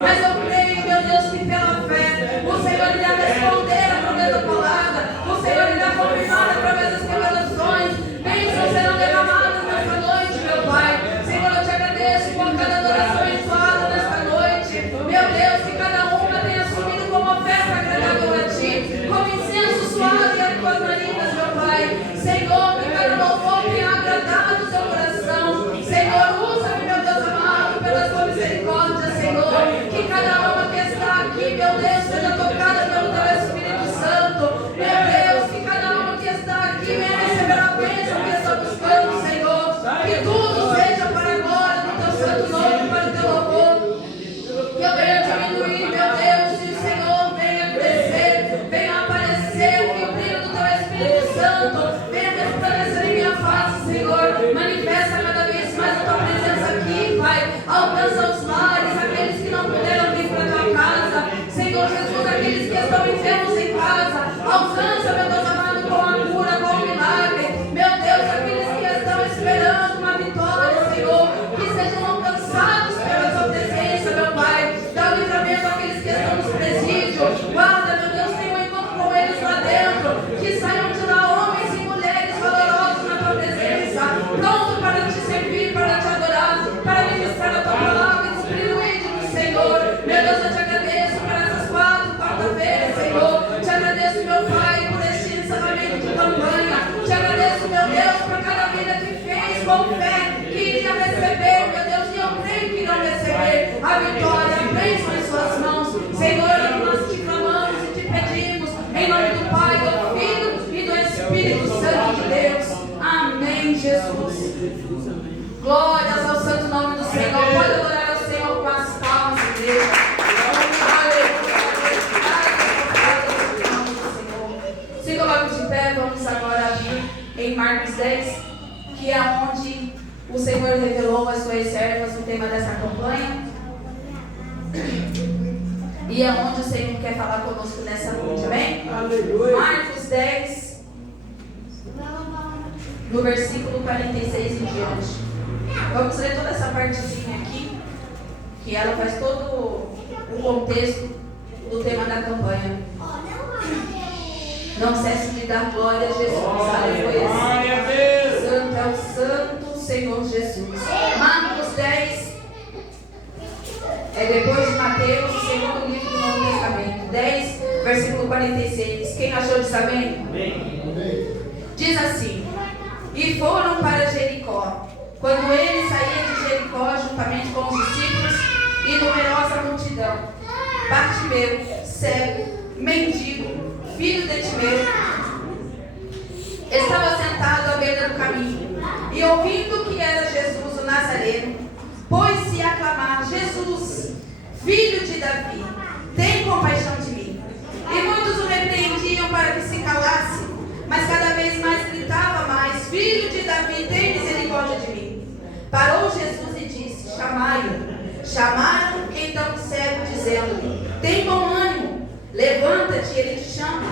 Mas eu creio, meu Deus, que pela fé o Senhor irá responder através da palavra, o Senhor irá confirmar através das revelações. Bênçãos serão derramadas nesta noite, meu Pai. Senhor, eu te agradeço por cada adoração entoada nesta noite. Meu Deus, que cada uma tenha assumido como oferta agradável a Ti, como incenso suave às Tuas narinas, meu Pai. Senhor, que cada louvor tenha agradado o Teu coração. Senhor, usa-me, meu Deus amado, pela Tua misericórdia, Senhor. Que cada alma que está aqui, meu Deus, seja tocada pelo Teu Espírito Santo. Meu Deus, que cada alma que está aqui venha receber a bênção que está buscando, Senhor. Que tudo seja para a glória do Teu santo nome, para o Teu louvor. Que eu venha diminuir, meu Deus, e o Senhor venha crescer, venha aparecer, que o brilho do Teu Espírito Santo venha resplandecer em minha face, Senhor. Manifesta cada vez mais a Tua presença aqui, Pai. Alcança os lares, aqueles que não puderam vir para a Tua casa. Senhor Jesus, aqueles que estão enfermos em casa. Alcança, meu Deus amado, com a cura, com o milagre. Meu Deus, aqueles que estão esperando uma vitória, Senhor, que sejam alcançados pela Tua presença, meu Pai. Dá o livramento àqueles que estão nos presídios. Guarda, meu Deus, tenha um encontro com eles lá dentro. Que saiam de lá homens e mulheres valorosos na Tua presença, pronto para Te servir, para Te adorar, para ministrar a Tua palavra e cumprir o ídolo, Senhor. Meu Deus, eu Te agradeço por essas quarta-feira, Senhor. Te agradeço, meu Pai, por este encerramento de campanha. Te agradeço, meu Deus, por cada vida que fez com fé, que iria receber, meu Deus, e eu creio que irão receber a vitória, a bênção em Suas mãos. Senhor, nós Te clamamos e Te pedimos, em nome do Pai, do Filho e do Espírito Santo de Deus. Amém, Jesus. Glórias ao santo nome do Senhor. Pode adorar ao Senhor com as palmas, igreja. Se coloque de pé, vamos agora abrir em Marcos 10, que é onde o Senhor revelou às Suas servas o tema dessa campanha. E é onde o Senhor quer falar conosco nessa noite, amém? Marcos 10, no versículo 46 em diante. Vamos ler toda essa partezinha aqui, que ela faz todo o contexto do tema da campanha. Não cesse de dar glória a Jesus. Aleluia. Santo é o Santo Senhor Jesus. Marcos 10 é depois de Mateus, o segundo livro do Novo Testamento. 10, versículo 46. Quem achou disso, amém? Amém. Diz assim: e foram para Jericó. Quando ele saía de Jericó, juntamente com os discípulos e numerosa multidão, Bartimeu, cego, mendigo, filho de Timeu, estava sentado à beira do caminho, e ouvindo que era Jesus o Nazareno, pôs-se a clamar: Jesus, filho de Davi, tem compaixão de mim. E muitos o repreendiam para que se calasse, mas cada vez mais gritava mais: Filho de Davi, tem misericórdia de mim. Parou Jesus e disse: chamai-o. Chamaram então o cego, dizendo-lhe: tem bom ânimo, levanta-te, ele te chama.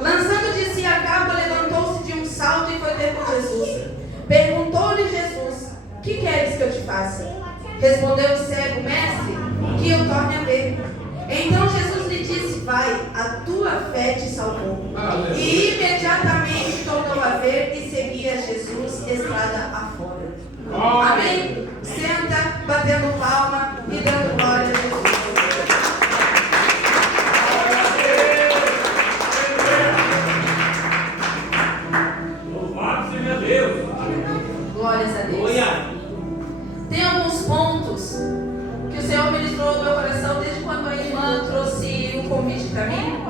Lançando de si a capa, levantou-se de um salto e foi ter com Jesus. Perguntou-lhe Jesus: que queres que eu te faça? Respondeu o cego: mestre, que eu torne a ver. Então Jesus lhe disse: vai, a tua fé te salvou. E imediatamente tornou a ver e seguia Jesus estrada afora. Amém? Senta, batendo palma e dando glória a Jesus. Glórias a Deus. Tem alguns pontos que o Senhor ministrou no meu coração desde quando a irmã trouxe o convite para mim.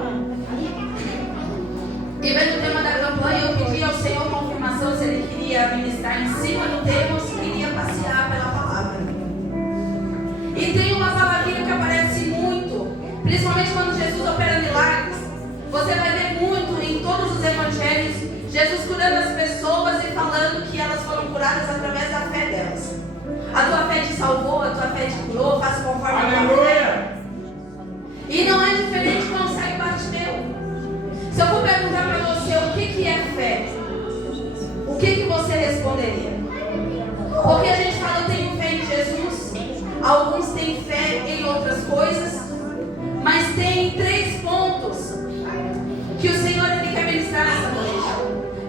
E vendo o tema da campanha, eu pedi ao Senhor confirmação se Ele queria ministrar em cima do tema ou se queria passear pela palavra. E tem uma palavrinha que aparece muito, principalmente quando Jesus opera milagres. Você vai ver muito em todos os evangelhos Jesus curando as pessoas e falando que elas foram curadas através da fé delas. A tua fé te salvou, a tua fé te curou, faça conforme a tua fé. E não é diferente quando segue Bartimeu. Se eu for perguntar para você o que é fé, o que você responderia? Porque a gente fala: eu tenho fé em Jesus. Alguns têm fé em outras coisas.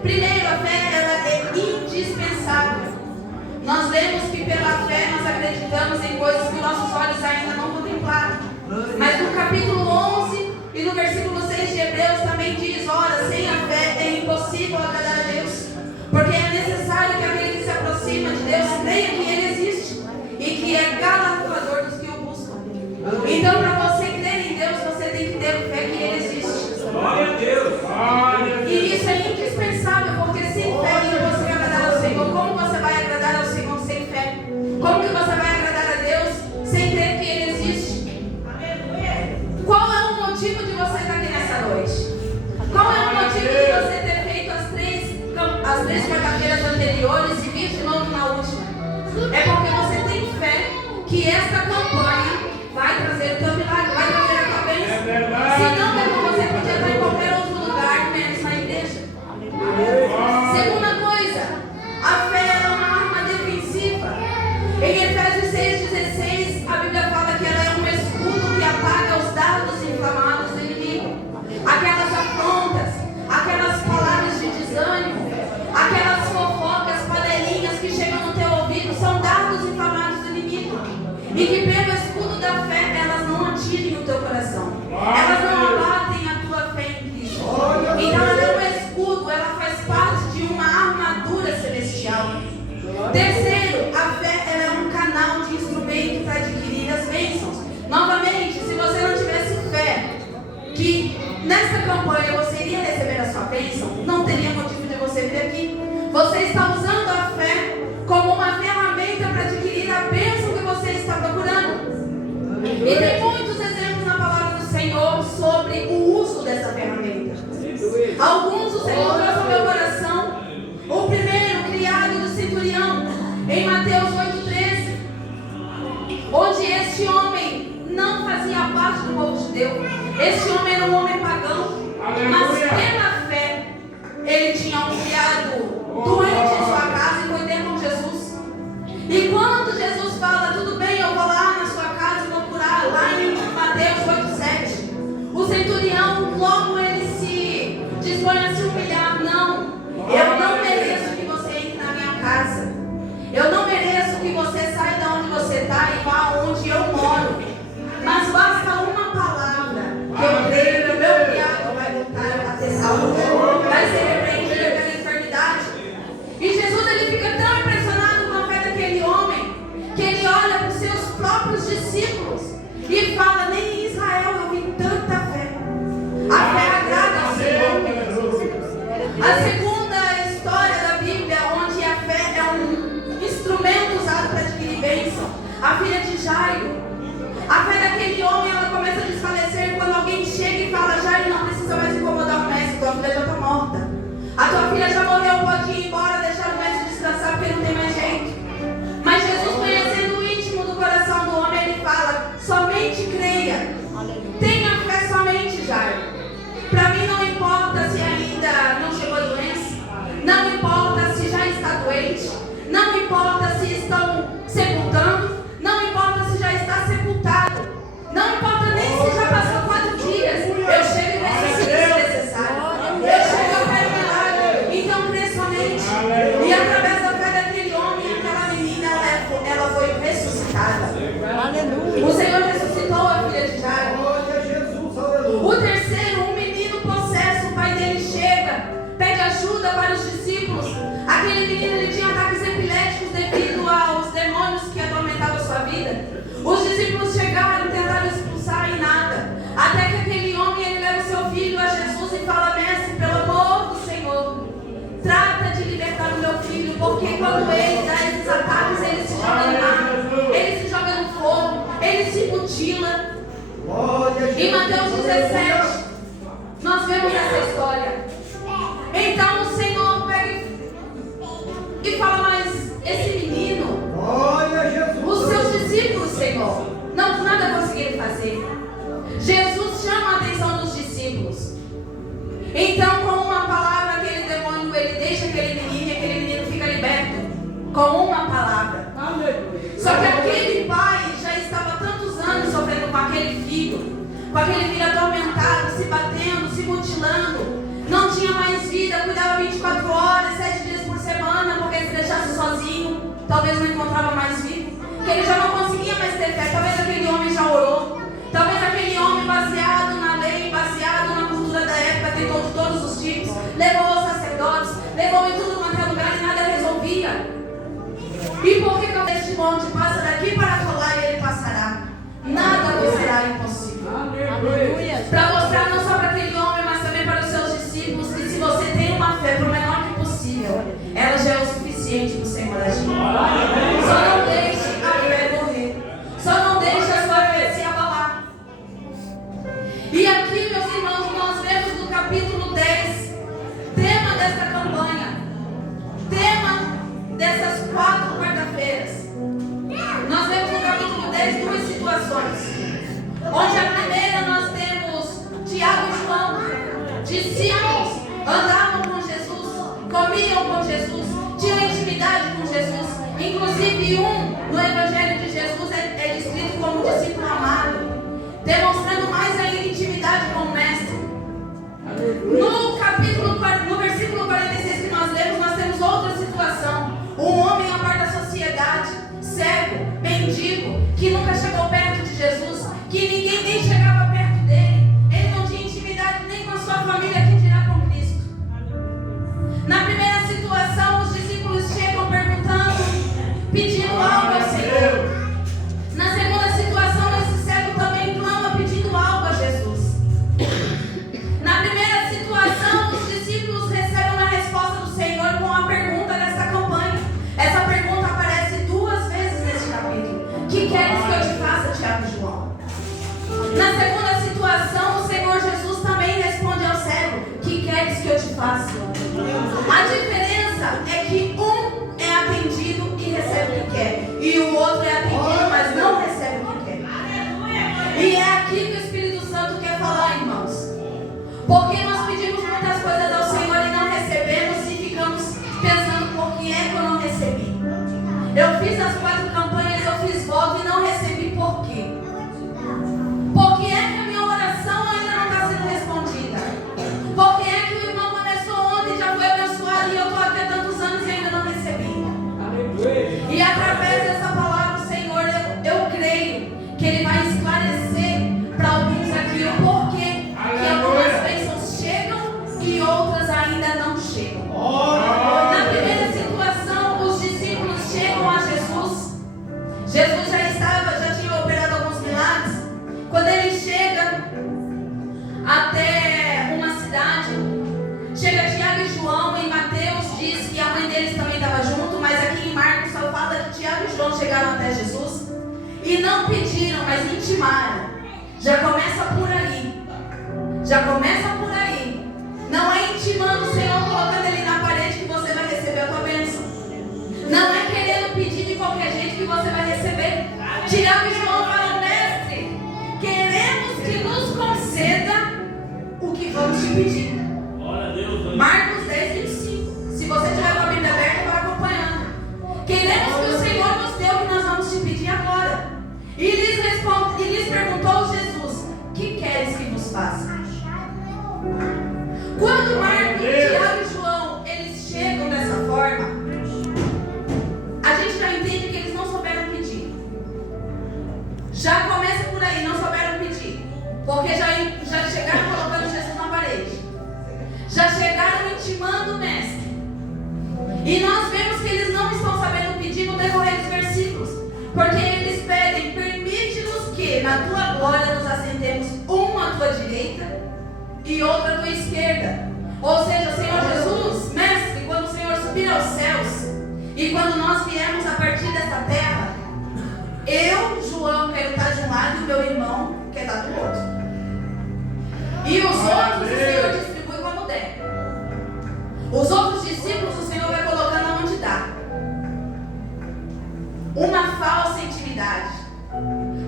Primeiro, a fé ela é indispensável. Nós lemos que pela fé nós acreditamos em coisas que nossos olhos ainda não contemplaram. Mas no capítulo 11 e no versículo 6 de Hebreus também diz: ora, sem a fé é impossível agradar a Deus, porque é necessário que aquele que se aproxima de Deus creia que Ele existe e que é galardoador dos que o buscam. Então, para você crer em Deus, você tem que ter fé que Ele existe. Glória a Deus! E isso é indispensável, porque sem fé não você agradar ao Senhor. Como você vai agradar ao Senhor sem fé? Como que você vai agradar a Deus sem crer que Ele existe? Qual é o motivo de você estar aqui nessa noite? Qual é o motivo de você ter feito as três quarta-feiras anteriores e vir de novo na última? É porque você tem fé que esta campanha vai trazer o teu milagre, vai trazer a tua bênção. Se não, você podia estar em qualquer outro lugar, menos na igreja. Segunda coisa, a fé é uma arma defensiva. Em Efésios 6,16, a Bíblia fala que ela é um escudo que apaga os dardos inflamados do inimigo. Aquelas afrontas, aquelas palavras de desânimo, aquelas fofocas, panelinhas que chegam no teu ouvido, são dardos inflamados do inimigo. E que pelo escudo da fé, elas não atirem o teu coração. Elas não abatem a tua fé em Cristo. Então ela é um escudo, ela faz parte de uma armadura celestial. Terceiro, a fé ela é um canal de instrumento para adquirir as bênçãos. Novamente, se você não tivesse fé que nesta campanha você iria receber a sua bênção, não teria motivo de você vir aqui. Você está usando a fé como uma ferramenta para adquirir a bênção que você está procurando. E tem muitos exemplos na palavra do Senhor sobre o uso dessa ferramenta. Alguns o Senhor trouxe ao meu coração. O primeiro, criado do centurião, em Mateus 8,13, onde este homem não fazia parte do povo judeu. Este homem era um homem pagão, mas pela fé ele tinha um criado doente em sua casa e foi ter com Jesus. E quando Jesus fala, tudo bem, eu vou lá na sua casa e vou curar, lá em Mateus 8,7, o centurião logo ele se dispõe a se humilhar. Não, eu não mereço que você entre na minha casa. Eu não mereço que você saia de onde você está e vá onde eu moro. Mas basta uma palavra que eu creio que o meu criado vai voltar a ter saúde, vai ser repreendido pela enfermidade. E Jesus ele fica tão impressionado com a fé daquele homem que ele olha para os seus próprios discípulos e fala: nem em Israel eu vi tanta fé. A fé agrada ao Senhor. A segunda história da Bíblia onde a fé é um instrumento usado para adquirir bênção, a filha de Jairo. A fé daquele homem ela começa a desfalecer quando alguém chega e fala: Jairo, não precisa mais incomodar o mestre, tua filha já está morta. A tua filha já morreu, pode ir embora, deixar o mestre descansar porque não tem mais jeito. Mas Jesus, conhecendo o íntimo do coração do homem, ele fala: somente creia. Tenha fé somente, Jairo. Para mim não importa se ainda não chegou a doença, não importa se já está doente, não importa se estão sepultando, não importa se já está sepultado, não importa nem se já passou 4 dias. Eu chego e ressuscito se necessário. Eu chego e quero milagre. Então crê somente. E através da fé daquele homem, aquela menina, ela foi ressuscitada. Aleluia. O Senhor ressuscitou a filha de Jairo. O terceiro, um menino possesso, o pai dele chega, pede ajuda para os discípulos. Aquele menino ele tinha ataques epiléticos devido aos demônios que atormentavam a sua vida. Os discípulos chegaram, tentaram expulsar e nada. Até que aquele homem ele leva o seu filho a Jesus e fala: mestre, pelo amor do Senhor, trata de libertar o meu filho, porque quando ele dá esses ataques, ele se joga no mar, ele se joga no fogo, ele se mutila. Em Mateus 17, nós vemos essa história. Então o Senhor pega e fala: mas esse menino, os seus discípulos, Senhor, não nada conseguiram fazer. Jesus chama a atenção dos discípulos. Então, com uma palavra, aquele demônio ele deixa aquele menino e aquele menino fica liberto. Com uma palavra. Só que aquele pai já estava há tantos anos sofrendo com aquele filho atormentado, se batendo, se mutilando, não tinha mais vida, cuidava 24 horas, 7 dias por semana, porque se deixasse sozinho, talvez não encontrava mais vida, que ele já não conseguia mais ter fé. Talvez aquele homem já orou, talvez aquele homem baseado na lei, baseado na cultura da época, tentou de todos os tipos, levou aos sacerdotes, levou em tudo quanto é lugar e nada resolvia. E por que este monte passa daqui para colar e ele passará? Nada vos será impossível. Para mostrar não só para aquele homem, mas também para os seus discípulos, que se você tem uma fé, por menor que possível, ela já é o suficiente para o Senhor agir. Só não deixe a fé morrer. Só não deixe a sua fé se abalar. E aqui, meus irmãos, nós vemos no capítulo 10, tema desta campanha, tema dessas 4 quarta-feiras. Nós vemos no capítulo 10 duas situações. Onde a primeira nós temos Tiago e João, discípulos, andavam com Jesus, comiam com Jesus, tinham intimidade com Jesus. Inclusive no Evangelho de Jesus é descrito como discípulo amado, demonstrando mais ainda intimidade com o Mestre. No versículo 46 que nós lemos, nós temos outra situação. Um homem à parte da sociedade, cego, mendigo, que nunca chegou perto de Jesus, que ninguém nem chegava perto dele. Ele não tinha intimidade nem com a sua família, que dirá com Cristo. Na primeira situação, os discípulos chegam perguntando, pedindo algo ao Senhor. Na segunda situação, esse cego também clama pedindo algo a Jesus. Na primeira situação, os discípulos recebem uma resposta do Senhor com a pergunta dessa campanha. Essa pergunta aparece 2 vezes neste capítulo. Que queres que eu te faça, Tiago e João? Na segunda situação, o Senhor Jesus também responde ao cego: que queres que eu te faça? A diferença é que um é atendido e recebe o que quer, e o outro é atendido, mas não recebe o que quer. E é aqui que o Espírito Santo quer falar, irmãos. Porque nós pedimos muitas coisas ao Senhor e não recebemos, e ficamos pensando: por que é que eu não recebi? Eu fiz as 4 campanhas, eu fiz voto e não recebi, por quê? Por que é que a minha oração ainda não está sendo respondida? Por que é que o irmão começou ontem e já foi abençoado e eu estou aqui há tantos anos e ainda não recebi? E através dessa palavra, Senhor, eu creio que Ele vai esclarecer para alguns aqui o porquê que algumas bênçãos chegam e outras ainda não chegam. Na primeira situação, os discípulos chegam a Jesus. Jesus já tinha operado alguns milagres. Quando ele chega até uma cidade, chega Tiago e João. Em Mateus diz que a mãe deles também estava junto, mas aqui em Marcos só fala que Tiago e João chegaram até Jesus e não pediram, mas intimaram. Já começa por aí. Já começa por aí. Não é intimando o Senhor, colocando ele na parede, que você vai receber a tua bênção. Não é querendo pedir de qualquer jeito que você vai receber. Tiago e João falam: mestre, queremos que nos conceda o que vamos te pedir. Marcos 10, 25. Se você tiver com a Bíblia aberta, vai acompanhando. Queremos que o Senhor nos dê o que nós vamos te pedir agora. E lhes perguntou Jesus: que queres que vos faça? Quando Marcos, Tiago e João eles chegam dessa forma, a gente já entende que eles não souberam pedir. Já começa por aí, não souberam pedir, porque já chegaram colocando Jesus na parede, já chegaram intimando o mestre. E nós vemos que eles não estão sabendo pedir no decorrer dos versículos, porque eles pedem: permite-nos que na tua glória nos assentemos, um à tua direita e outro à tua esquerda. Ou seja, Senhor Jesus, mestre, quando o Senhor subir aos céus e quando nós viemos a partir desta terra, eu, João, quero estar de um lado e o meu irmão quer estar do outro. E os outros o Senhor distribui como der. Os outros discípulos o Senhor vai colocando onde dá. Uma falsa intimidade.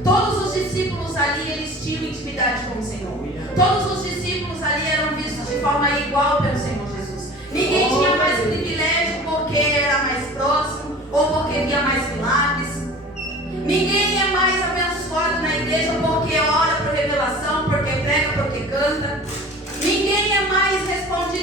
Todos os discípulos ali, eles tinham intimidade com o Senhor. Todos os discípulos ali eram vistos de forma igual pelo Senhor Jesus. Ninguém tinha mais privilégio porque era mais próximo ou porque via mais milagres. Ninguém é mais abençoado na igreja porque ora por revelação, porque prega, porque canta. Ninguém é mais respondido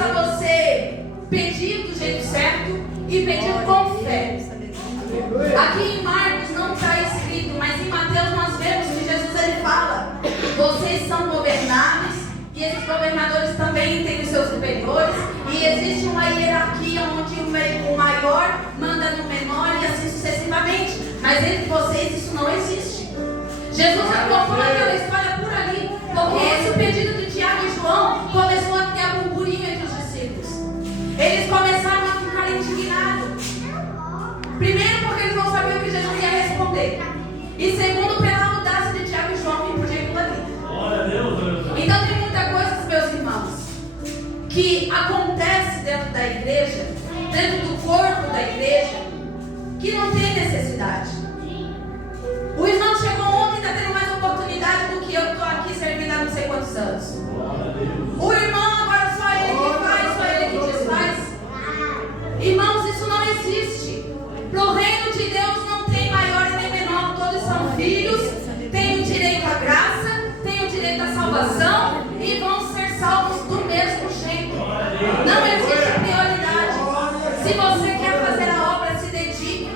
Basta você pedir do jeito certo e pedir com fé. Aqui em Marcos não está escrito, mas em Mateus nós vemos que Jesus ele fala: vocês são governáveis, e esses governadores também têm os seus superiores, e existe uma hierarquia onde o maior manda no menor e assim sucessivamente. Mas entre vocês isso não existe. Jesus colocou aquela história por ali, porque esse pedido de Tiago e João começou a criar burburinho entre os discípulos. Eles começaram a ficar indignados. Primeiro porque eles não sabiam o que Jesus ia responder. E segundo pela audácia de Tiago e João que podia aquilo ali. Então tem muita coisa, meus irmãos, que acontece dentro da igreja, dentro do corpo da igreja, que não tem necessidade. O irmão chegou ontem e está tendo mais oportunidade do que eu estou aqui servindo há não sei quantos anos. O irmão agora só ele que faz, só ele que desfaz. Irmãos, isso não existe. Para o reino de Deus não tem maior e nem menor, todos são filhos, têm o direito à graça, têm o direito à salvação e vão ser salvos do mesmo jeito. Não existe prioridade. Se você quer fazer a obra, se dedique.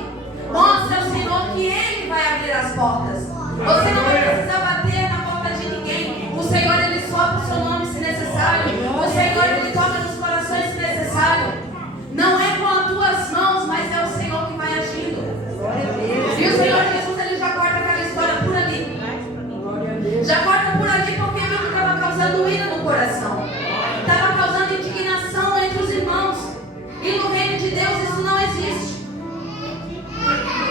Mostre ao Senhor que Ele vai abrir as portas. Você não vai precisar bater na porta de ninguém. O Senhor ele sopra o seu nome se necessário. O Senhor ele toca nos corações se necessário. Não é com as tuas mãos, mas é o Senhor que vai agindo. E o Senhor Jesus ele já corta aquela história por ali. Já corta por ali porque viu que estava causando ira no coração. Estava causando indignação entre os irmãos. E no reino de Deus isso não existe.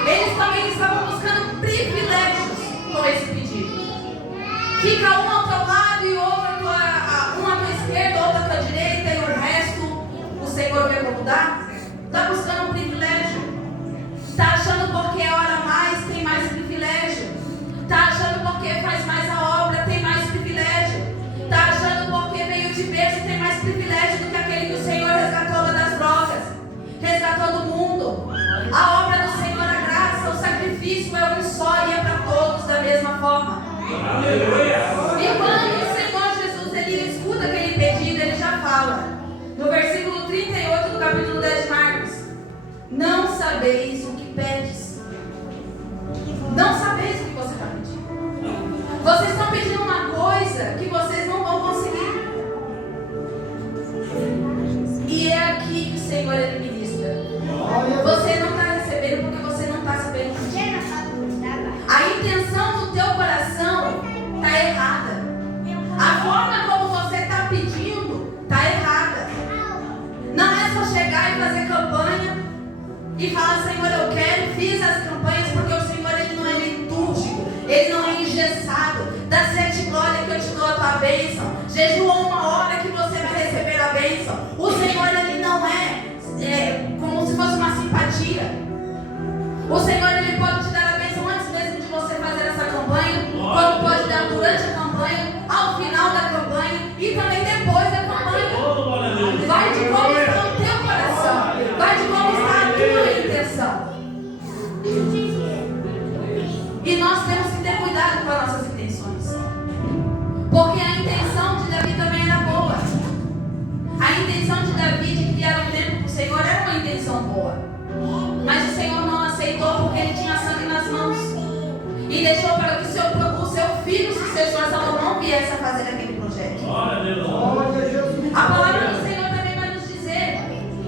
Eles também estavam buscando privilégios com esse pedido. Fica um ao teu lado e outro um à tua esquerda, outro à tua direita, e o resto o Senhor vai mudar. Está buscando um privilégio. Está achando porque ora mais, tem mais privilégio. Está achando porque faz mais a obra, tem mais privilégio. Está achando porque veio de berço, tem mais privilégio do que aquele que o Senhor resgatou lá das drogas, resgatou do mundo. A obra do Senhor, a graça, o sacrifício é um só e é para todos da mesma forma. E quando o Senhor Jesus ele escuta aquele pedido, ele já fala no versículo 38 do capítulo 10 de Marcos: não sabeis o que pedes. Não sabeis o que você está pedindo. Vocês estão pedindo uma coisa que vocês não vão conseguir. E é aqui que o Senhor ele ministra. Você não está recebendo porque você não está sabendo pedir. A intenção do teu coração está errada. A forma como você está pedindo está errada. Não é só chegar e fazer campanha e falar: Senhor, eu quero, fiz as campanhas, porque o Senhor ele não é litúrgico, ele não é engessado. Das 7 glórias que eu te dou a tua bênção, jejuou 1 hora que você vai receber a bênção. O Senhor ele não é como se fosse uma simpatia. O Senhor ele pode te dar a bênção antes mesmo de você fazer essa campanha, como pode dar durante a campanha, ao final da campanha e também depois da campanha. Vai de como está o teu coração, vai de como está a tua intenção. E nós temos que ter cuidado com as nossas intenções, porque a intenção de Davi também era boa. A intenção de Davi de criar um templo para o Senhor era uma intenção boa, mas o Senhor não aceitou porque ele tinha sangue nas mãos e deixou para que o seu filho, sucessor Salomão, viesse a fazer aquele projeto. A palavra do Senhor também vai nos dizer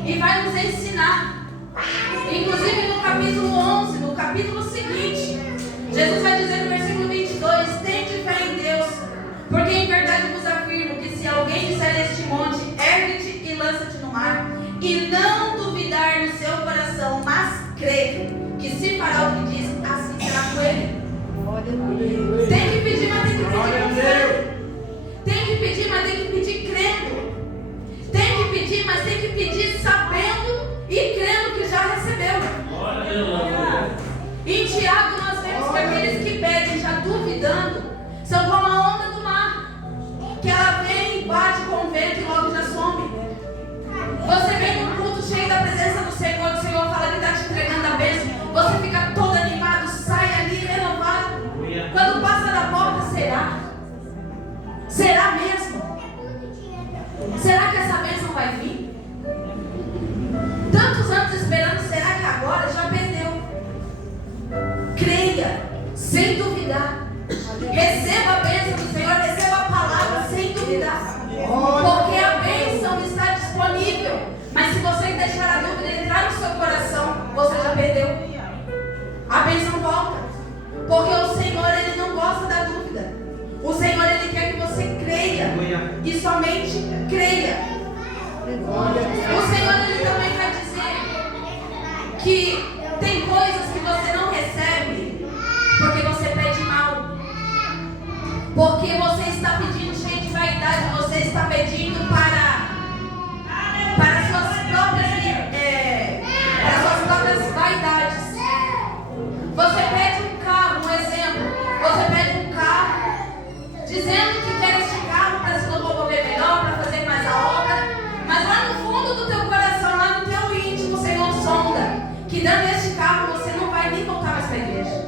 e vai nos ensinar, inclusive no capítulo 11, no capítulo seguinte, Jesus vai dizer no versículo 22: tende fé em Deus, porque em verdade vos afirmo que se alguém disser a este monte, ergue-te e lança-te no mar, e não duvidar no seu coração, mas crer que se fará o que diz, assim será com ele. Tem que pedir, mas tem que pedir com fé. Tem que pedir, mas tem que pedir crendo. Tem que pedir, mas tem que pedir sabendo e crendo que já recebeu. Em Tiago nós vemos que aqueles que pedem já duvidando são como a onda do mar, que ela vem e bate com o vento e logo já some. Você vem num culto cheio da presença do Senhor, o Senhor fala que está te entregando a bênção, você fica todo animado, sai ali renovado. Quando passa da porta, será? Será mesmo? Será que essa bênção vai vai vir? Tantos anos esperando, será que agora já perdeu? Creia, sem duvidar. Receba a bênção do Senhor, receba a palavra sem duvidar. Porque a bênção está disponível. Mas se você deixar a dúvida entrar no seu coração, você já perdeu. A bênção volta. Porque o Senhor, Ele não gosta da dúvida. O Senhor, Ele quer que você creia. E somente creia. O Senhor, Ele também vai dizer que tem coisas que você não recebe porque você pede mal. Porque você está pedindo cheio de vaidade. Você está pedindo para suas próprias vaidades. Você pede um carro, um exemplo. Você pede um carro dizendo que quer este carro para se locomover melhor, para fazer mais a obra. Mas lá no fundo do teu coração, lá no teu íntimo, o Senhor sonda que dando este carro você não vai nem voltar mais para a igreja.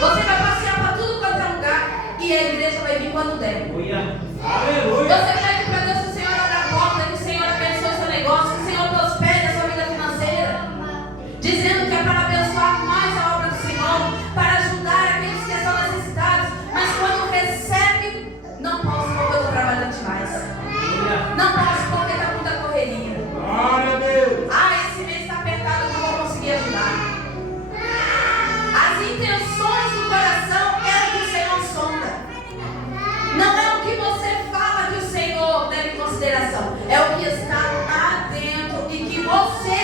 Você vai passear para tudo quanto é lugar e a igreja vai vir quando der. Você pede para Deus que o Senhor abra a porta, que o Senhor abençoe o seu negócio, que o Senhor prospere a sua vida financeira, dizendo que é para abençoar mais a obra do Senhor, para ajudar aqueles que são necessitados. Mas quando recebe, não posso porque eu estou trabalhando demais. Não posso porque está muita correria. Esse mês está apertado, eu não vou conseguir ajudar. As intenções do coração é o que o Senhor sonda. Não é o que você fala que o Senhor leva em consideração. É o que está lá dentro e que você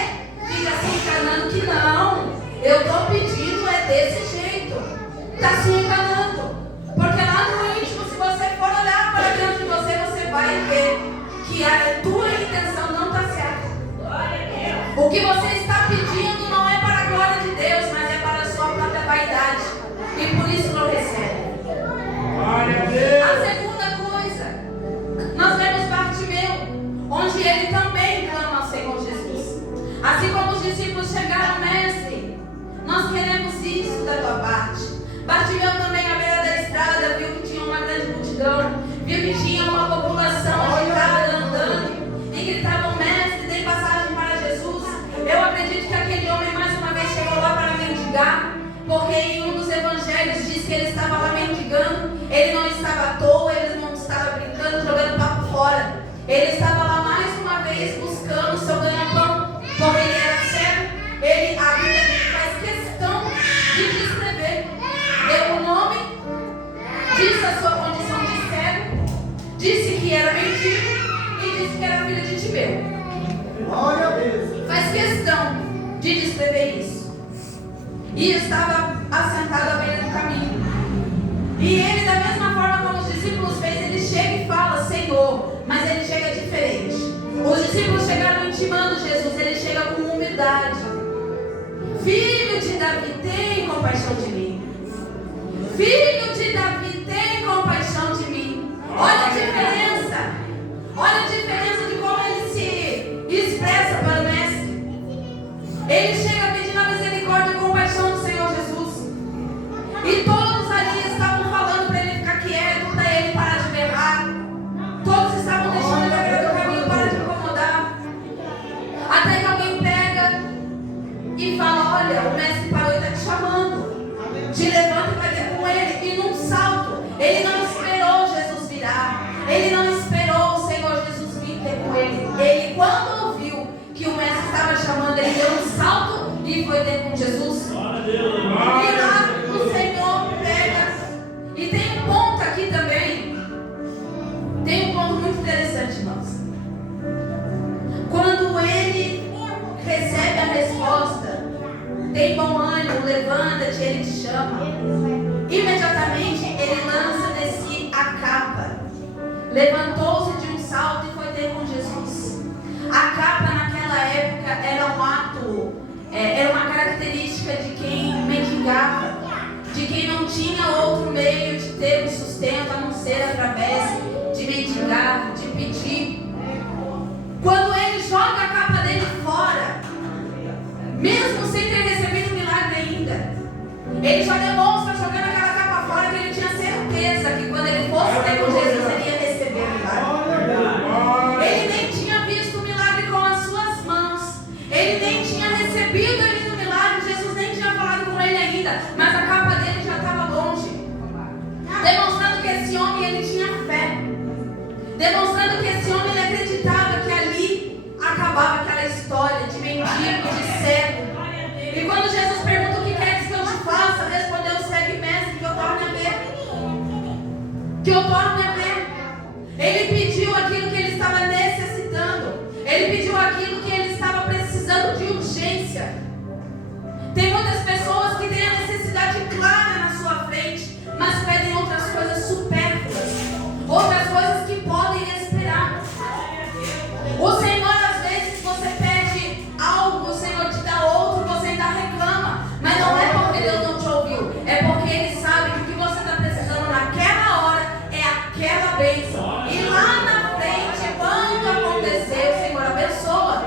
fica se enganando que não. Eu estou pedindo, é desse jeito. Está se enganando. Porque lá no íntimo, se você for olhar para dentro de você, você vai ver que a tua intenção não está certa. O que você está pedindo não é para a glória de Deus, mas é para a sua própria vaidade. E por isso não recebe. A segunda coisa, nós vemos Bartimeu, onde ele também clama ao Senhor Jesus. Assim como os discípulos chegaram, mestre, nós queremos isso da tua parte. Bartimeu também à beira da estrada viu que tinha uma grande multidão, viu que tinha uma população agitada andando e gritavam, mestre, tem passagem para Jesus. Eu acredito que aquele homem mais uma vez chegou lá para mendigar, porque em um dos evangelhos diz que ele estava lá mendigando. Ele não estava à toa, ele não estava brincando, jogando papo fora. Ele estava lá mais uma vez buscando o seu ganha-pão, porque ele era cego. A Bíblia faz questão de descrever. Deu o nome, disse a sua condição de cego, disse que era mendigo e disse que era filho de Timeu. Glória a Deus. Faz questão de descrever isso. E estava assentado à beira do caminho. E ele, da mesma forma como os discípulos fez, ele chega e fala, Senhor, mas ele chega diferente. Os discípulos chegaram intimando Jesus, ele chega com humildade. Filho de Davi, tem compaixão de mim. Filho de Davi, tem compaixão de mim. Olha a diferença. Olha a diferença de como ele se expressa para o mestre. Ele chega pedindo a misericórdia e compaixão do Senhor Jesus. E todos ali estavam falando para ele ficar quieto, para ele parar de berrar. Todos estavam deixando ele à beira do caminho para de incomodar. Até que alguém pega e fala, olha, o mestre parou e está te chamando. Te levanta e vai ter com ele. E num salto, ele não esperou Jesus virar. Ele não esperou o Senhor Jesus vir ter com ele. Ele, quando ouviu que o mestre estava chamando, ele deu um salto e foi ter com Jesus. E lá o Senhor pega. E tem um ponto aqui também. Tem um ponto muito interessante, irmãos. Quando ele recebe a resposta, tem bom ânimo, levanta-te, ele te chama. Imediatamente ele lança de si a capa. Levantou-se de um salto e foi ter com Jesus. A capa naquela época era um ato, era uma característica de quem mendigava, de quem não tinha outro meio de ter um sustento a não ser através de mendigar, de pedir. Quando ele joga a capa dele fora, mesmo sem ter recebido o milagre ainda, ele já demonstra jogando aquela capa fora que ele tinha certeza que quando ele fosse ter com Jesus ele ia receber o milagre. Ele nem tinha visto o milagre demonstrando que esse homem ele acreditava que ali acabava aquela história de mendigo, de cego. E quando Jesus pergunta o que queres que eu te faça, respondeu: segue, mestre, que eu torne a ver. Que eu torne a ver. Ele pediu aquilo que ele estava necessitando. Ele pediu aquilo que ele estava precisando de urgência. Tem muitas pessoas que têm a necessidade clara na sua frente, mas pedem outras coisas supérfluas, outras coisas que podem esperar. O Senhor, às vezes, você pede algo, o Senhor te dá outro, você ainda reclama. Mas não é porque Deus não te ouviu, é porque Ele sabe que o que você está precisando naquela hora é aquela bênção. E lá na frente, quando acontecer, o Senhor abençoa.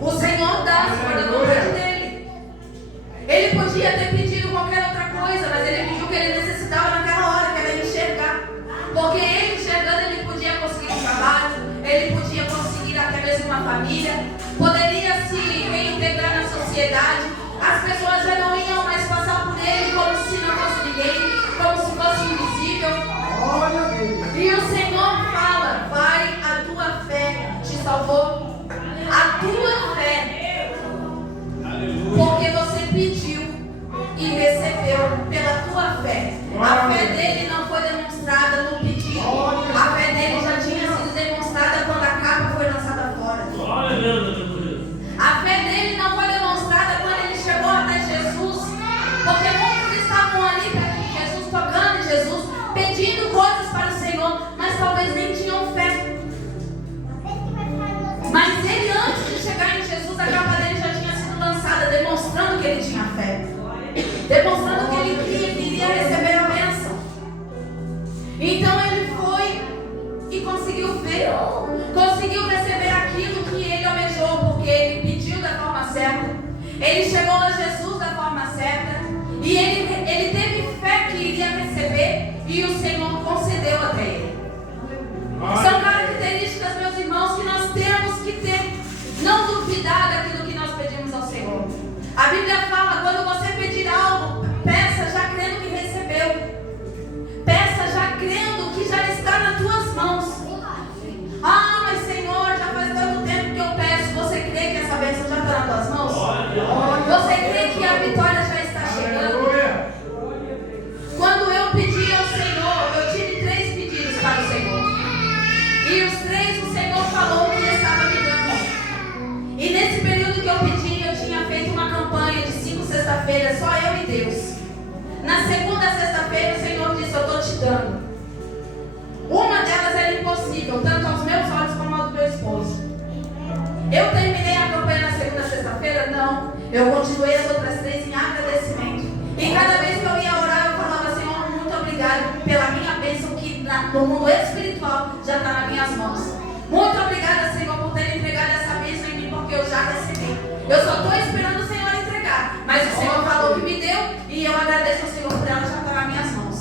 O Senhor dá, se for da vontade dEle. Ele podia ter pedido qualquer outra coisa, mas Ele pediu o que Ele necessitava naquela hora, que era enxergar. Porque Ele enxergando, Ele podia conseguir um trabalho, Ele podia conseguir até mesmo uma família, poderia se reintegrar na sociedade. As pessoas já não iam mais passar por Ele como se não fosse ninguém, como se fosse invisível. E o Senhor fala: vai, a tua fé te salvou. A tua fé, porque você pediu e recebeu pela tua fé. A fé dele não foi demonstrada no pedido. A fé dele já tinha sido demonstrada quando a capa foi lançada fora. A fé dele não foi demonstrada quando ele chegou até Jesus, porque muitos estavam ali perto de Jesus, tocando em Jesus, pedindo coisas para o Senhor, mas talvez nem tinham fé. Mas ele, antes de chegar em Jesus, a capa dele já tinha sido lançada, demonstrando que ele tinha fé, demonstrando que ele queria receber a bênção. Então ele foi e conseguiu ver, conseguiu receber aquilo que ele almejou, porque ele pediu da forma certa, ele chegou a Jesus da forma certa, e ele teve fé que iria receber, e o Senhor concedeu até ele. São características, meus irmãos, que nós temos que ter. Não duvidar daquilo que nós pedimos ao Senhor. A Bíblia fala: quando você pedir algo, peça já crendo que recebeu. Peça já crendo que já está nas tuas mãos. Ah, mas Senhor, já faz tanto tempo que eu peço. Você crê que essa bênção já está nas tuas mãos? Você crê que a vitória já está chegando? Quando eu pedi ao Senhor, eu tive 3 pedidos para o Senhor. E os 3 o Senhor falou que estava me dando. E nesse período que eu pedi, eu tinha feito uma campanha de 5 sexta-feiras, só eu e Deus. Na segunda sexta-feira o Senhor disse: eu estou te dando. Uma delas era impossível, tanto aos meus olhos como aos do meu esposo. Eu terminei a campanha na segunda sexta-feira? Não. Eu continuei as outras 3 em agradecimento. E cada vez que eu ia orar, eu falava: Senhor, muito obrigado pela minha bênção que no mundo espiritual já está nas minhas mãos. Muito obrigada, Senhor, por ter entregado essa bênção em mim, porque eu já recebi. Eu só estou esperando o Senhor entregar, mas o Senhor falou que me deu, e eu agradeço ao Senhor por ela já estar nas minhas mãos.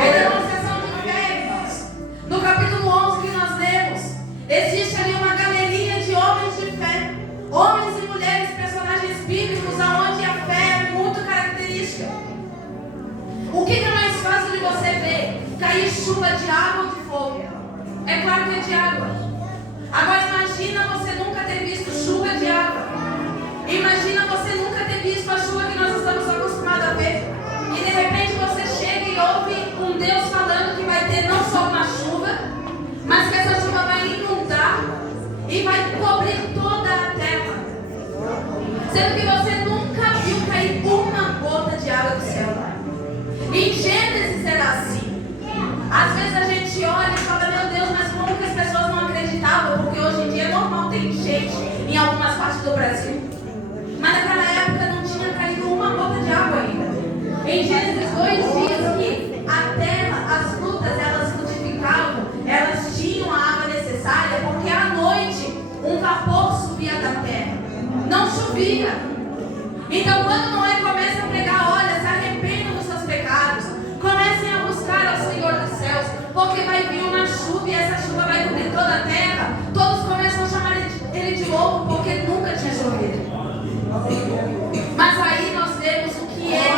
É demonstração de fé, irmãos. No capítulo 11 que nós lemos, existe ali uma galeria de homens de fé, homens e mulheres, personagens bíblicos, onde a fé é muito característica. O que é mais fácil de você ver? Cair chuva de água ou de fogo? É claro que é de água. Agora imagina você nunca ter visto chuva de água. Imagina você nunca ter visto a chuva que nós estamos acostumados a ver. E de repente você chega e ouve um Deus falando que vai ter não só uma chuva, mas que essa chuva vai inundar e vai cobrir toda a terra. Sendo que você nunca viu cair uma gota de água do céu. Em Gênesis era assim. Às vezes a gente olha e fala: meu Deus, mas como que as pessoas não acreditavam? Porque hoje em dia é normal, tem gente em algumas partes do Brasil. Mas naquela época não tinha caído uma gota de água ainda. Em Gênesis 2 diz que a terra, as frutas, elas frutificavam, elas tinham a água necessária, porque à noite um vapor subia da terra. Não chovia. Então quando Noé começa a pregar: olha, se arrependam dos seus pecados, comecem a buscar ao Senhor dos céus, porque vai vir uma chuva e essa chuva vai cobrir toda a terra. Todos começam a chamar ele de louco, porque nunca tinha chovido. Mas aí nós vemos o que é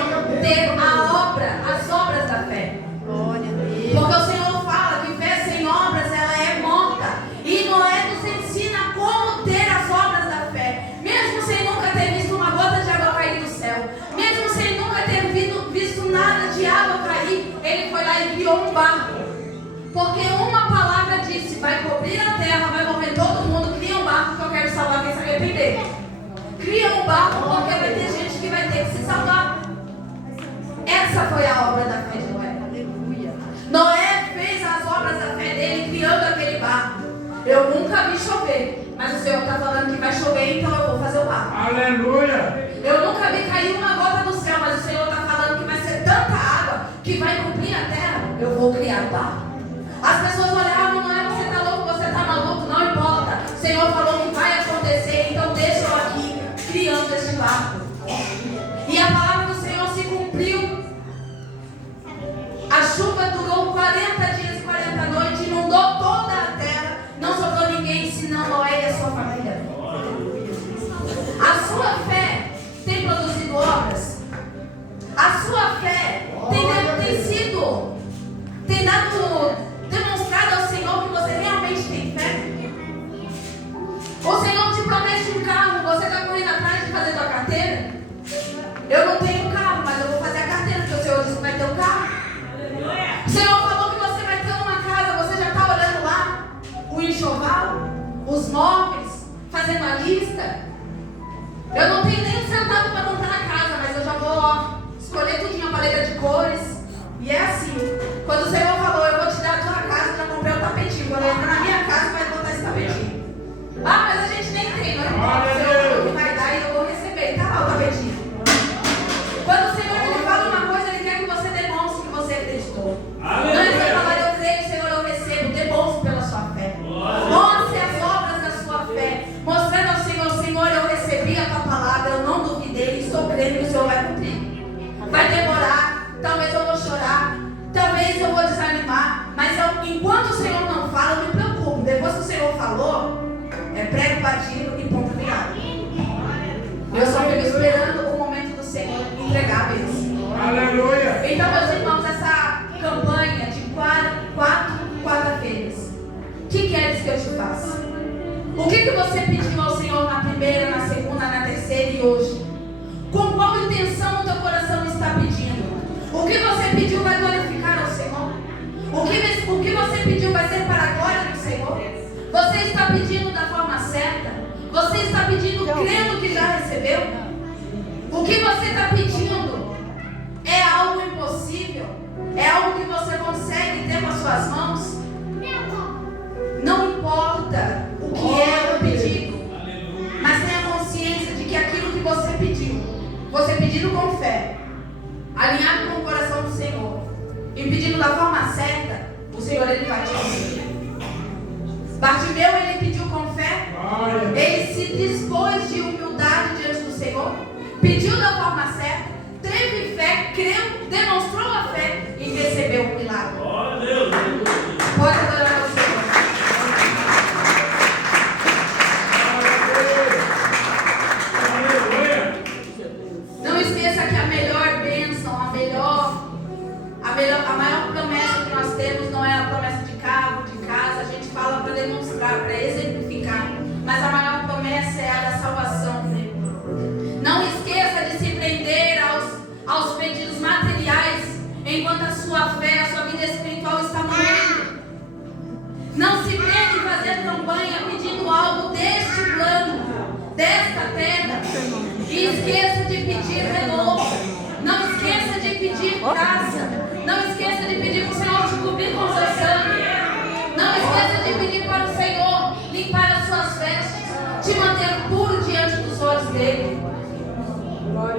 ter as obras da fé. Porque o Senhor fala que fé sem obras, ela é morta. arrepender. Cria um barco porque vai ter gente que vai ter que se salvar. Essa foi a obra da fé de Noé. Noé fez as obras da fé dele criando aquele barco. Eu nunca vi chover, mas o Senhor está falando que vai chover, então eu vou fazer o barco. Aleluia! Eu nunca vi cair uma gota do céu, mas o Senhor está falando que vai ser tanta água que vai cobrir a terra. Eu vou criar o barco. As pessoas olhavam, não é você está louco, você está maluco, não importa. O Senhor falou que vai acontecer, então deixa eu aqui criando esse barco. E a palavra do Senhor se cumpriu. A chuva durou 40 dias e 40 noites, inundou toda a terra. Não sobrou ninguém senão Noé e a sua família. A sua fé tem produzido obras. A sua fé tem dado demonstrado ao Senhor que você realmente tem fé. O Senhor te promete um carro, você está correndo atrás de fazer sua carteira? Eu não tenho carro, mas eu vou fazer a carteira, porque o Senhor disse que vai ter um carro. O Senhor falou que você vai ter uma casa, você já está olhando lá o enxoval, os móveis, fazendo a lista. Eu não tenho nem um centavo para comprar na casa, mas eu já vou escolher tudinho a paleta de cores. E é assim, quando o Senhor falou, eu vou te dar a tua casa, eu já comprei o tapetinho. Quando eu entrar na minha casa, vai botar esse tapetinho. Ah, mas a gente nem tem, não importa. O Senhor falou que vai dar e eu vou receber. Tá lá o tapetinho. Quando o Senhor ele fala uma coisa, ele quer que você demonstre que você acreditou. Não é você falar, eu creio, Senhor, eu recebo. Demonstre pela sua fé. Mostre as obras da sua fé. Mostrando ao Senhor, Senhor, eu recebi a tua palavra, eu não duvidei, estou crendo que o Senhor vai cumprir. Vai demorar, talvez eu vou chorar, talvez eu vou desanimar, mas enquanto o Senhor não fala, eu me preocupo. Depois que o Senhor falou, é prego batido e ponto virado. Eu só fico esperando o momento do Senhor entregar a bênção. Aleluia! Então, meus irmãos, essa campanha de 4 quarta-feiras, o que queres que eu te faça? O que você pediu ao Senhor na primeira, na segunda, na terceira e hoje? Com qual intenção o teu coração está pedindo? O que você pediu vai glorificar ao Senhor? O que você pediu vai ser para a glória do Senhor? Você está pedindo da forma certa? Você está pedindo crendo que já recebeu? O que você está pedindo é algo impossível? É algo que você consegue ter com as suas mãos? Não importa o que é o pedido, mas tenha consciência de que aquilo que você pedindo com fé, alinhado com o coração do Senhor e pedindo da forma certa, o Senhor ele vai te conceder. Bartimeu ele pediu com fé, ele se dispôs de humildade diante do Senhor, pediu da forma certa, teve fé, creu, demonstrou a fé e recebeu o milagre. Pode adorar o Senhor. Não esqueça que a melhor bênção, a maior promessa que nós temos não é a promessa de carro, de casa. A gente fala para demonstrar, para exemplificar, mas a maior promessa é a da salvação. Não esqueça de se prender aos pedidos materiais enquanto a sua fé, a sua vida espiritual está morrendo. Não se prende em fazer campanha pedindo algo deste plano, desta terra, e esqueça de pedir renovo. Não esqueça de pedir graça. Não esqueça de pedir para o Senhor te cobrir com o seu sangue. Não esqueça de pedir para o Senhor limpar as suas vestes, te manter puro diante dos olhos dele.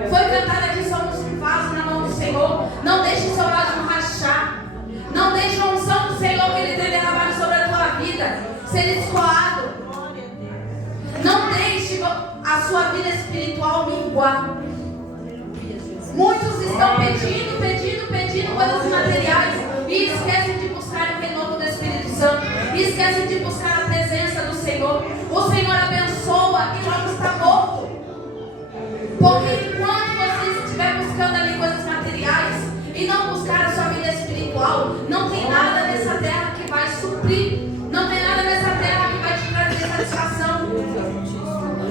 Foi cantado aqui, somos um vaso na mão do Senhor. Não deixe o seu vaso rachar. Não deixe a unção do Senhor que ele tem derramado sobre a tua vida ser escoado. Não deixe a sua vida espiritual minguar. Muitos estão pedindo coisas materiais e esquecem de buscar o renovo do Espírito Santo. E esquecem de buscar a presença do Senhor. O Senhor abençoa e logo está morto. Porque enquanto você estiver buscando ali coisas materiais e não buscar a sua vida espiritual, não tem nada nessa terra que vai suprir. Não tem nada nessa terra que vai te trazer satisfação.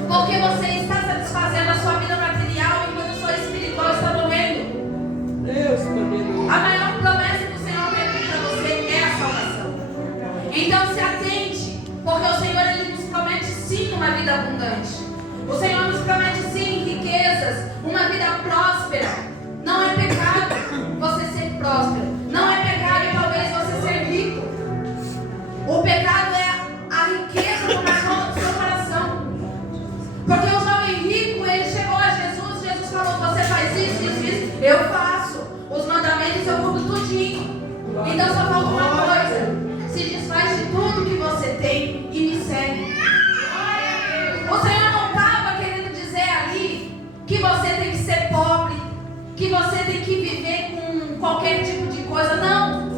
Porque você está satisfazendo a sua vida material enquanto a sua espiritual está morrendo. A maior promessa que o Senhor tem para você é a salvação. Então se atente, porque o Senhor ele nos promete sim uma vida abundante. O Senhor nos promete sim riquezas, uma vida próspera. Não é pecado você ser próspero. Não é pecado talvez você ser rico. O pecado é a riqueza no coração do seu coração. Porque o jovem rico, ele chegou a Jesus. Jesus falou: você faz isso, isso, isso. Eu faço. Os mandamentos eu cumpro tudinho. Então só falta uma coisa: se desfaz de tudo que você tem e me segue. O Senhor não estava querendo dizer ali que você tem que ser pobre, que você tem que viver com qualquer tipo de coisa. Não.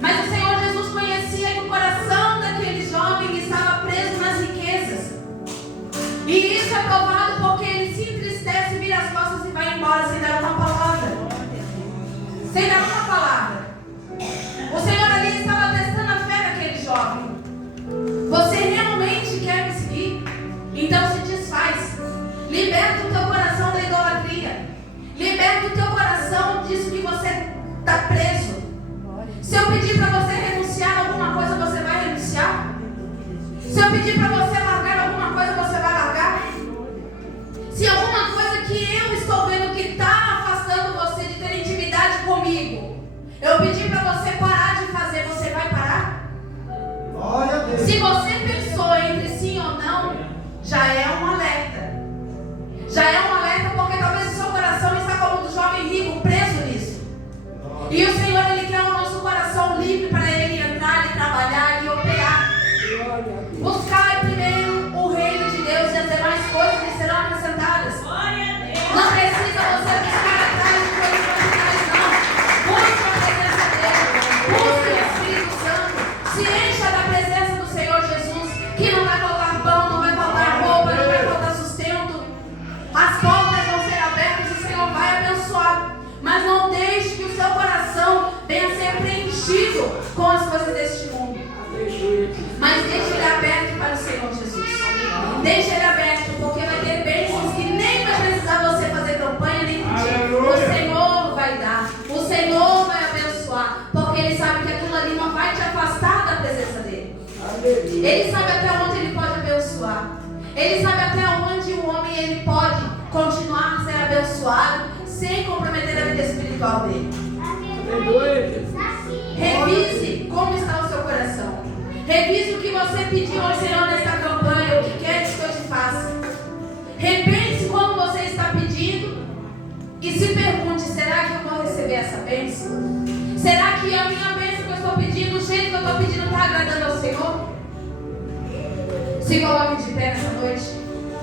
Mas o Senhor Jesus conhecia que o coração daquele jovem estava preso nas riquezas. E isso é provado porque ele se entristece, vira as costas e vai embora sem dar uma palavra. Sem dar uma palavra. O Senhor ali estava testando a fé daquele jovem. Você realmente quer me seguir? Então se desfaz. Liberta o teu coração da idolatria. Liberta o teu coração disso que você está preso. Se eu pedir para você renunciar a alguma coisa, você vai renunciar? Se eu pedir para você largar alguma coisa, você vai largar? Se alguma coisa que eu estou vendo que está afastando você de ter intimidade comigo, eu pedir para você parar de fazer, você vai parar? Glória a Deus. Se você pensou entre sim ou não, já é um alerta. Já é um alerta porque talvez o seu coração está como o do jovem rico, preso nisso. E o Senhor, Ele quer o nosso coração livre para Ele entrar e trabalhar e operar. Buscar primeiro o reino de Deus e as demais coisas lhe serão acrescentadas. Não precisa você buscar atrás de coisas materiais, não. Busque a presença dEle. Busque o Espírito Santo. Se encha da presença do Senhor Jesus, que não vai faltar pão, não vai faltar roupa, não vai faltar sustento. As portas vão ser abertas, o Senhor vai abençoar. Mas não deixe que o seu coração venha a ser preenchido com as coisas deste mundo. Mas deixe ele aberto para o Senhor Jesus. Deixe ele aberto, porque vai ter bênçãos que nem vai precisar você fazer campanha nem pedir. O Senhor vai dar, o Senhor vai abençoar, porque Ele sabe que aquilo ali não vai te afastar da presença dEle. Ele sabe até onde Ele pode abençoar. Ele sabe até onde o homem ele pode continuar a ser abençoado sem comprometer a vida espiritual dele. Revise como está o seu coração. Revise o que você pediu ao Senhor nesta campanha, o que quer que eu te faça. Repense como você está pedindo e se pergunte: será que eu vou receber essa bênção? Será que a minha bênção que eu estou pedindo, o jeito que eu estou pedindo, está agradando ao Senhor? Se coloque de pé nessa noite.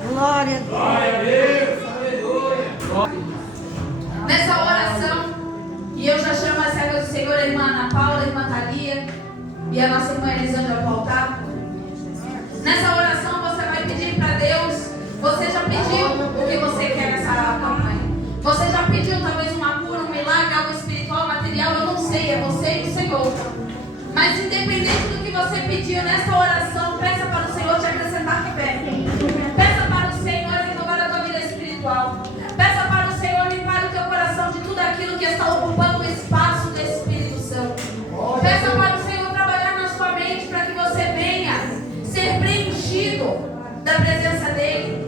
Glória a Deus. Nessa oração, e eu já chamo as servas do Senhor, a irmã Ana Paula, a irmã Thalia e a nossa irmã Elisandra Voltar. Nessa oração você vai pedir para Deus. Você já pediu o que você quer nessa campanha. Você já pediu talvez uma cura, um milagre, algo espiritual, material, eu não sei, é você e o Senhor. Mas independente do que você pediu nessa oração, peça para o Senhor te acrescentar fé. Peça para o Senhor renovar a tua vida espiritual. Peça para o Senhor limpar o teu coração de tudo aquilo que está ocupando o espaço do Espírito Santo. Peça para o Senhor trabalhar na sua mente para que você venha ser preenchido da presença dEle.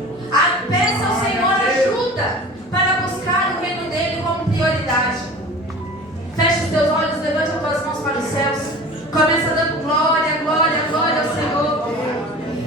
Peça ao Senhor ajuda para buscar o reino dEle como prioridade. Feche os teus olhos, levante as tuas mãos para os céus. Começa dando glória, glória, glória ao Senhor.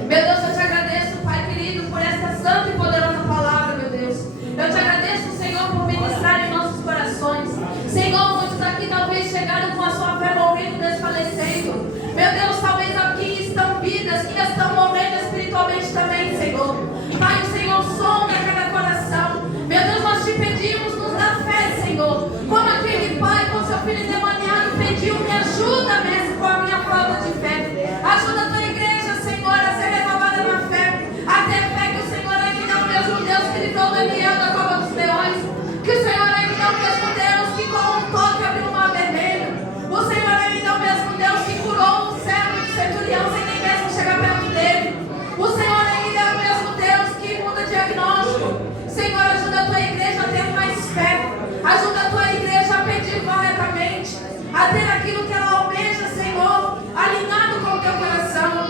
Meu Deus, eu te agradeço, Pai querido, por esta santa e poderosa palavra, meu Deus. Eu te agradeço, Senhor, por ministrar em nossos corações. Senhor, muitos aqui talvez chegaram com a sua fé morrendo, desfalecendo. Meu Deus, talvez aqui estão vidas que estão morrendo espiritualmente também, Senhor. Pai, o Senhor sonda cada coração. Meu Deus, nós te pedimos, nos dá fé, Senhor. Como aquele pai com seu filho endemoniado pediu, me ajuda mesmo com a minha falta de fé. Ajuda a tua igreja, Senhor, a ser renovada na fé. A ter fé que o Senhor ainda é o mesmo Deus que livrou Daniel da cova dos leões. Que o Senhor ainda é o mesmo Deus que com um toque abriu o mar vermelho. O Senhor ainda é o mesmo Deus que curou o servo do centurião sem nem mesmo chegar perto dele. O Senhor ainda é o mesmo Deus que muda diagnóstico. Senhor, ajuda a tua igreja a ter mais fé. Ajuda a tua igreja a pedir corretamente, a ter aquilo que ela almeja, Senhor, alinhado com o teu coração.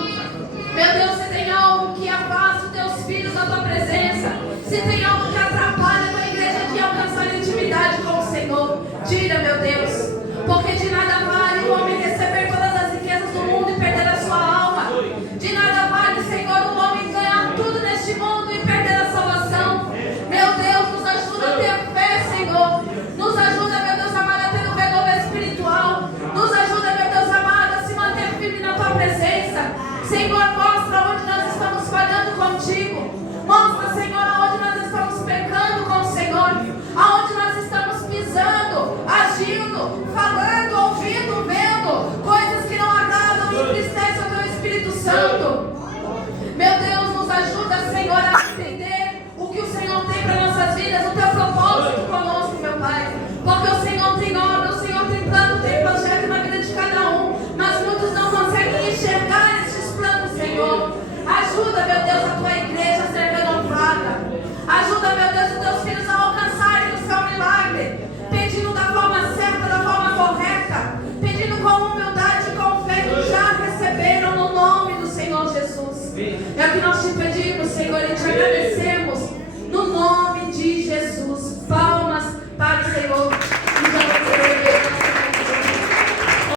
Meu Deus, se tem algo que afasta os teus filhos da tua presença, Se tem algo que